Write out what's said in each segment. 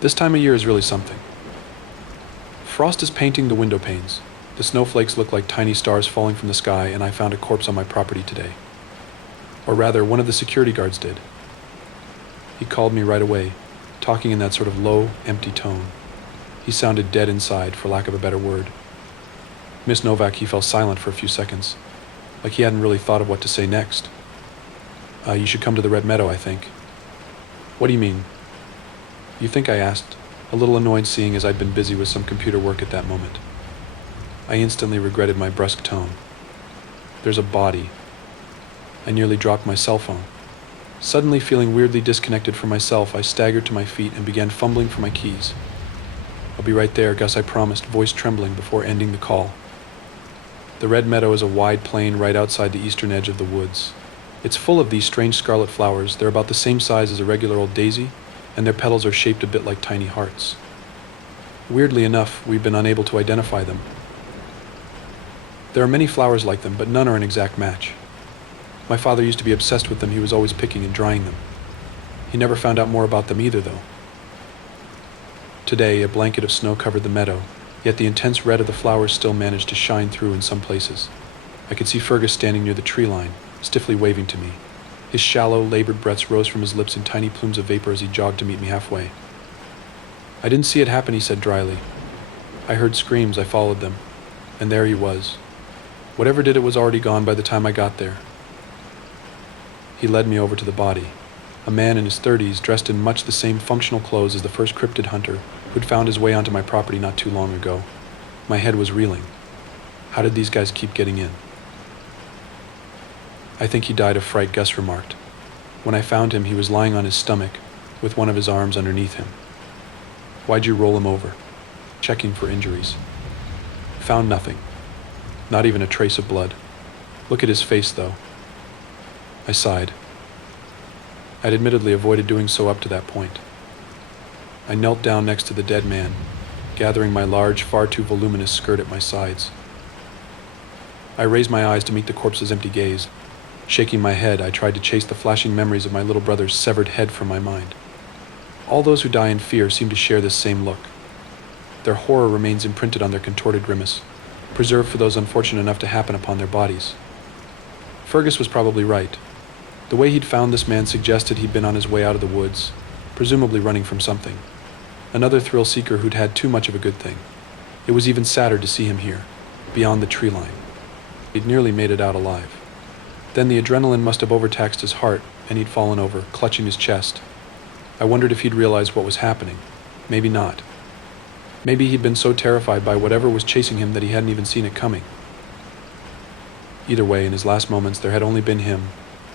This time of year is really something. Frost is painting the window panes. The snowflakes look like tiny stars falling from the sky, and I found a corpse on my property today. Or rather, one of the security guards did. He called me right away, talking in that sort of low, empty tone. He sounded dead inside, for lack of a better word. Miss Novak, he fell silent for a few seconds, like he hadn't really thought of what to say next. You should come to the Red Meadow, I think. What do you mean? You think, I asked, a little annoyed seeing as I'd been busy with some computer work at that moment. I instantly regretted my brusque tone. There's a body. I nearly dropped my cell phone. Suddenly feeling weirdly disconnected from myself, I staggered to my feet and began fumbling for my keys. I'll be right there, Gus, I promised, voice trembling before ending the call. The Red Meadow is a wide plain right outside the eastern edge of the woods. It's full of these strange scarlet flowers. They're about the same size as a regular old daisy, and their petals are shaped a bit like tiny hearts. Weirdly enough, we've been unable to identify them. There are many flowers like them, but none are an exact match. My father used to be obsessed with them. He was always picking and drying them. He never found out more about them either, though. Today, a blanket of snow covered the meadow, yet the intense red of the flowers still managed to shine through in some places. I could see Fergus standing near the tree line, stiffly waving to me. His shallow, labored breaths rose from his lips in tiny plumes of vapor as he jogged to meet me halfway. I didn't see it happen, he said dryly. I heard screams, I followed them, and there he was. Whatever did it was already gone by the time I got there. He led me over to the body, a man in his 30s dressed in much the same functional clothes as the first cryptid hunter who'd found his way onto my property not too long ago. My head was reeling. How did these guys keep getting in? I think he died of fright, Gus remarked. When I found him, he was lying on his stomach, with one of his arms underneath him. Why'd you roll him over? Checking for injuries. Found nothing. Not even a trace of blood. Look at his face, though. I sighed. I'd admittedly avoided doing so up to that point. I knelt down next to the dead man, gathering my large, far too voluminous skirt at my sides. I raised my eyes to meet the corpse's empty gaze. Shaking my head, I tried to chase the flashing memories of my little brother's severed head from my mind. All those who die in fear seem to share this same look. Their horror remains imprinted on their contorted grimace, preserved for those unfortunate enough to happen upon their bodies. Fergus was probably right. The way he'd found this man suggested he'd been on his way out of the woods, presumably running from something. Another thrill-seeker who'd had too much of a good thing. It was even sadder to see him here, beyond the tree line. He'd nearly made it out alive. Then the adrenaline must have overtaxed his heart, and he'd fallen over, clutching his chest. I wondered if he'd realized what was happening. Maybe not. Maybe he'd been so terrified by whatever was chasing him that he hadn't even seen it coming. Either way, in his last moments, there had only been him,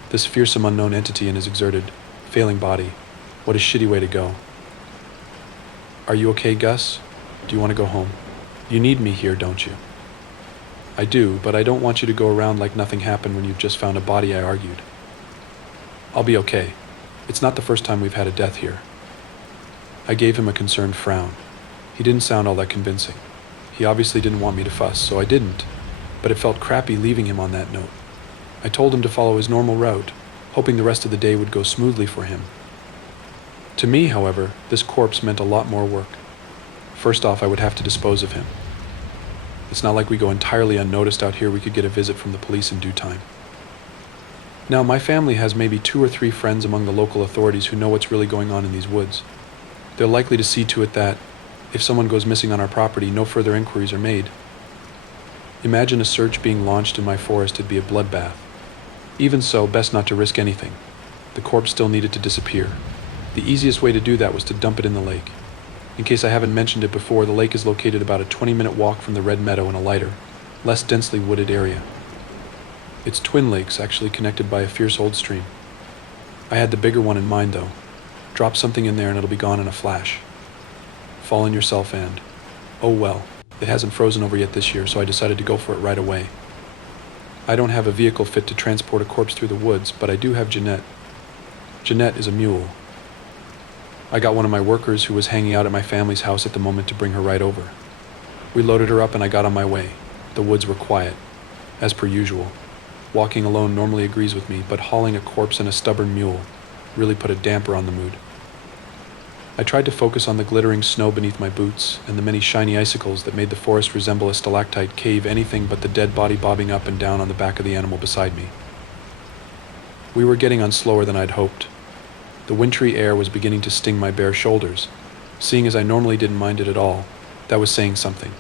this fearsome unknown entity in his exerted, failing body. What a shitty way to go. Are you okay, Gus? Do you want to go home? You need me here, don't you? I do, but I don't want you to go around like nothing happened when you've just found a body, I argued. I'll be okay. It's not the first time we've had a death here. I gave him a concerned frown. He didn't sound all that convincing. He obviously didn't want me to fuss, so I didn't, but it felt crappy leaving him on that note. I told him to follow his normal route, hoping the rest of the day would go smoothly for him. To me, however, this corpse meant a lot more work. First off, I would have to dispose of him. It's not like we go entirely unnoticed out here. We could get a visit from the police in due time. Now, my family has maybe 2 or 3 friends among the local authorities who know what's really going on in these woods. They're likely to see to it that, if someone goes missing on our property, no further inquiries are made. Imagine a search being launched in my forest. It'd be a bloodbath. Even so, best not to risk anything. The corpse still needed to disappear. The easiest way to do that was to dump it in the lake. In case I haven't mentioned it before, the lake is located about a 20-minute walk from the Red Meadow in a lighter, less densely wooded area. It's twin lakes, actually connected by a fierce old stream. I had the bigger one in mind, though. Drop something in there and it'll be gone in a flash. Fall in yourself and, oh well, it hasn't frozen over yet this year, so I decided to go for it right away. I don't have a vehicle fit to transport a corpse through the woods, but I do have Jeanette. Jeanette is a mule. I got one of my workers who was hanging out at my family's house at the moment to bring her right over. We loaded her up and I got on my way. The woods were quiet, as per usual. Walking alone normally agrees with me, but hauling a corpse and a stubborn mule really put a damper on the mood. I tried to focus on the glittering snow beneath my boots and the many shiny icicles that made the forest resemble a stalactite cave, anything but the dead body bobbing up and down on the back of the animal beside me. We were getting on slower than I'd hoped. The wintry air was beginning to sting my bare shoulders. Seeing as I normally didn't mind it at all, that was saying something.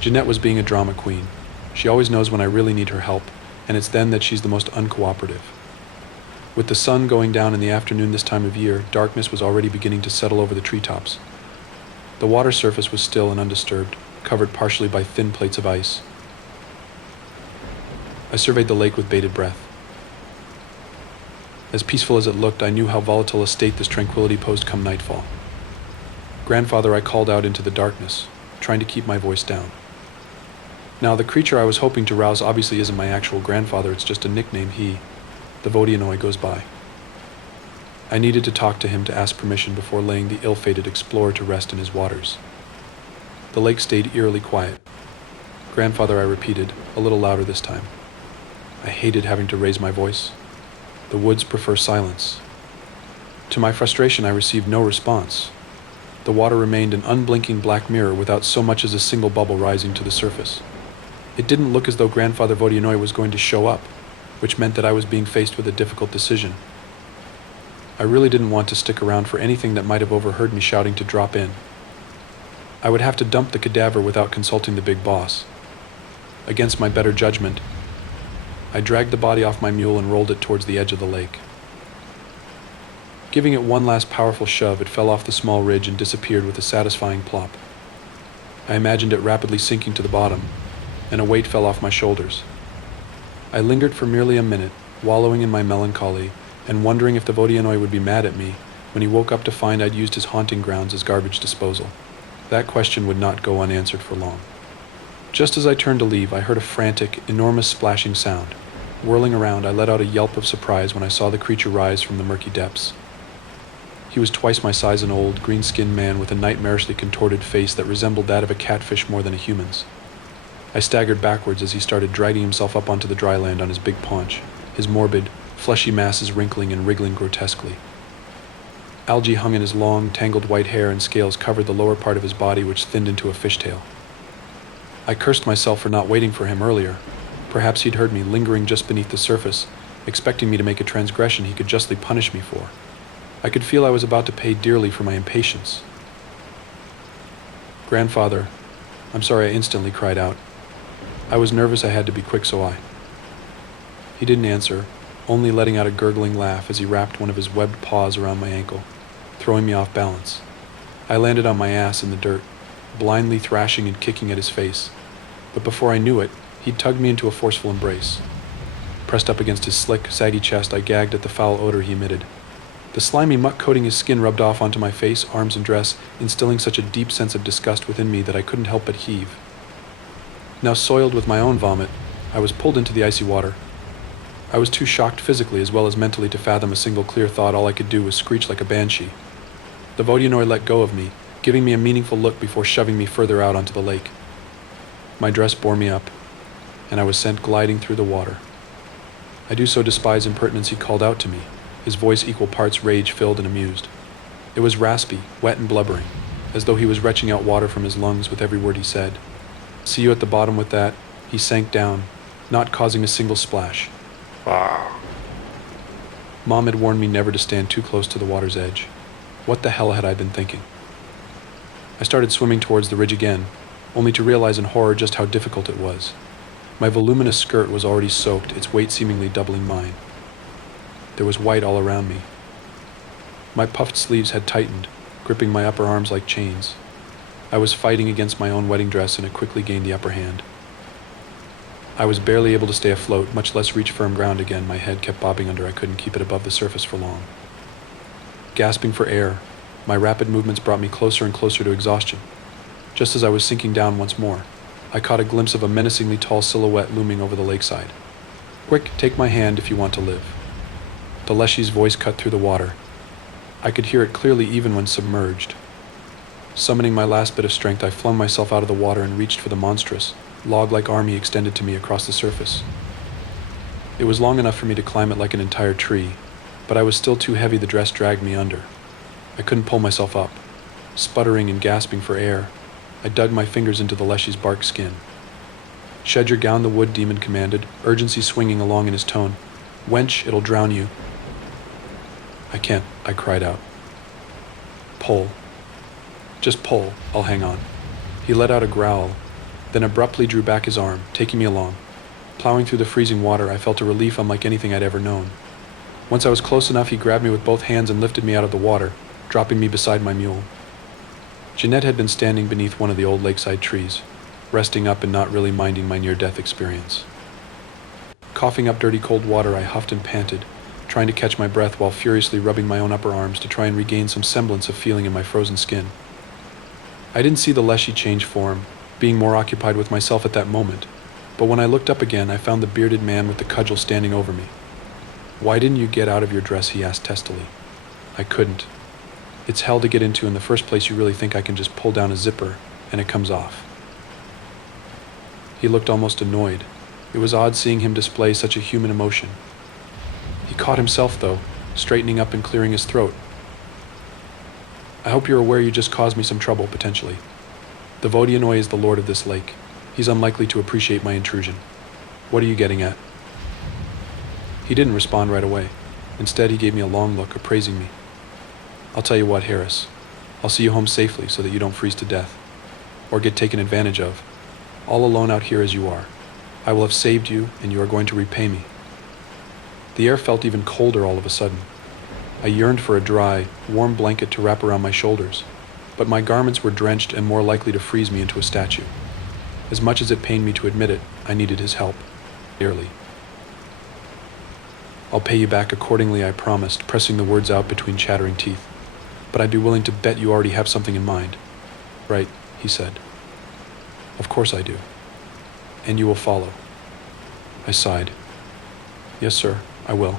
Jeanette was being a drama queen. She always knows when I really need her help, and it's then that she's the most uncooperative. With the sun going down in the afternoon this time of year, darkness was already beginning to settle over the treetops. The water surface was still and undisturbed, covered partially by thin plates of ice. I surveyed the lake with bated breath. As peaceful as it looked, I knew how volatile a state this tranquility posed come nightfall. Grandfather, I called out into the darkness, trying to keep my voice down. Now, the creature I was hoping to rouse obviously isn't my actual grandfather, it's just a nickname the Vodyanoi, goes by. I needed to talk to him to ask permission before laying the ill-fated explorer to rest in his waters. The lake stayed eerily quiet. Grandfather, I repeated, a little louder this time. I hated having to raise my voice. The woods prefer silence. To my frustration, I received no response. The water remained an unblinking black mirror without so much as a single bubble rising to the surface. It didn't look as though Grandfather Vodyanoi was going to show up, which meant that I was being faced with a difficult decision. I really didn't want to stick around for anything that might have overheard me shouting to drop in. I would have to dump the cadaver without consulting the big boss. Against my better judgment, I dragged the body off my mule and rolled it towards the edge of the lake. Giving it one last powerful shove, it fell off the small ridge and disappeared with a satisfying plop. I imagined it rapidly sinking to the bottom, and a weight fell off my shoulders. I lingered for merely a minute, wallowing in my melancholy, and wondering if the Vodyanoi would be mad at me when he woke up to find I'd used his haunting grounds as garbage disposal. That question would not go unanswered for long. Just as I turned to leave, I heard a frantic, enormous splashing sound. Whirling around, I let out a yelp of surprise when I saw the creature rise from the murky depths. He was twice my size, an old, green-skinned man with a nightmarishly contorted face that resembled that of a catfish more than a human's. I staggered backwards as he started dragging himself up onto the dry land on his big paunch, his morbid, fleshy masses wrinkling and wriggling grotesquely. Algae hung in his long, tangled white hair, and scales covered the lower part of his body, which thinned into a fishtail. I cursed myself for not waiting for him earlier. Perhaps he'd heard me lingering just beneath the surface, expecting me to make a transgression he could justly punish me for. I could feel I was about to pay dearly for my impatience. "Grandfather, I'm sorry," I instantly cried out. I was nervous I had to be quick, He didn't answer, only letting out a gurgling laugh as he wrapped one of his webbed paws around my ankle, throwing me off balance. I landed on my ass in the dirt, blindly thrashing and kicking at his face. But before I knew it, he'd tugged me into a forceful embrace. Pressed up against his slick, saggy chest, I gagged at the foul odor he emitted. The slimy muck coating his skin rubbed off onto my face, arms, and dress, instilling such a deep sense of disgust within me that I couldn't help but heave. Now soiled with my own vomit, I was pulled into the icy water. I was too shocked physically as well as mentally to fathom a single clear thought. All I could do was screech like a banshee. The Vodyanoi let go of me, giving me a meaningful look before shoving me further out onto the lake. My dress bore me up, and I was sent gliding through the water. I do so despise impertinence, he called out to me, his voice equal parts rage-filled and amused. It was raspy, wet and blubbering, as though he was retching out water from his lungs with every word he said. "See you at the bottom with that." He sank down, not causing a single splash. Mom had warned me never to stand too close to the water's edge. What the hell had I been thinking? I started swimming towards the ridge again, only to realize in horror just how difficult it was. My voluminous skirt was already soaked, its weight seemingly doubling mine. There was white all around me. My puffed sleeves had tightened, gripping my upper arms like chains. I was fighting against my own wedding dress, and it quickly gained the upper hand. I was barely able to stay afloat, much less reach firm ground again. My head kept bobbing under. I couldn't keep it above the surface for long. Gasping for air, my rapid movements brought me closer and closer to exhaustion. Just as I was sinking down once more, I caught a glimpse of a menacingly tall silhouette looming over the lakeside. "Quick, take my hand if you want to live." The Leshy's voice cut through the water. I could hear it clearly even when submerged. Summoning my last bit of strength, I flung myself out of the water and reached for the monstrous, log-like arm he extended to me across the surface. It was long enough for me to climb it like an entire tree, but I was still too heavy. The dress dragged me under. I couldn't pull myself up. Sputtering and gasping for air, I dug my fingers into the leshy's bark skin. "Shed your gown," the wood demon commanded, urgency swinging along in his tone. "Wench, it'll drown you." "I can't," I cried out. "Pull. Just pull, I'll hang on." He let out a growl, then abruptly drew back his arm, taking me along. Plowing through the freezing water, I felt a relief unlike anything I'd ever known. Once I was close enough, he grabbed me with both hands and lifted me out of the water, dropping me beside my mule. Jeanette had been standing beneath one of the old lakeside trees, resting up and not really minding my near-death experience. Coughing up dirty cold water, I huffed and panted, trying to catch my breath while furiously rubbing my own upper arms to try and regain some semblance of feeling in my frozen skin. I didn't see the leshy change form, being more occupied with myself at that moment, but when I looked up again, I found the bearded man with the cudgel standing over me. "Why didn't you get out of your dress?" he asked testily. "I couldn't. It's hell to get into in the first place. You really think I can just pull down a zipper and it comes off?" He looked almost annoyed. It was odd seeing him display such a human emotion. He caught himself, though, straightening up and clearing his throat. "I hope you're aware you just caused me some trouble, potentially. The Vodianoi is the lord of this lake. He's unlikely to appreciate my intrusion. What are you getting at?" He didn't respond right away. Instead, he gave me a long look, appraising me. "I'll tell you what, Harris. I'll see you home safely so that you don't freeze to death. Or get taken advantage of. All alone out here as you are. I will have saved you, and you are going to repay me." The air felt even colder all of a sudden. I yearned for a dry, warm blanket to wrap around my shoulders, but my garments were drenched and more likely to freeze me into a statue. As much as it pained me to admit it, I needed his help. Dearly. "I'll pay you back accordingly," I promised, pressing the words out between chattering teeth. "But I'd be willing to bet you already have something in mind." "Right," he said. "Of course I do. And you will follow." I sighed. "Yes, sir, I will."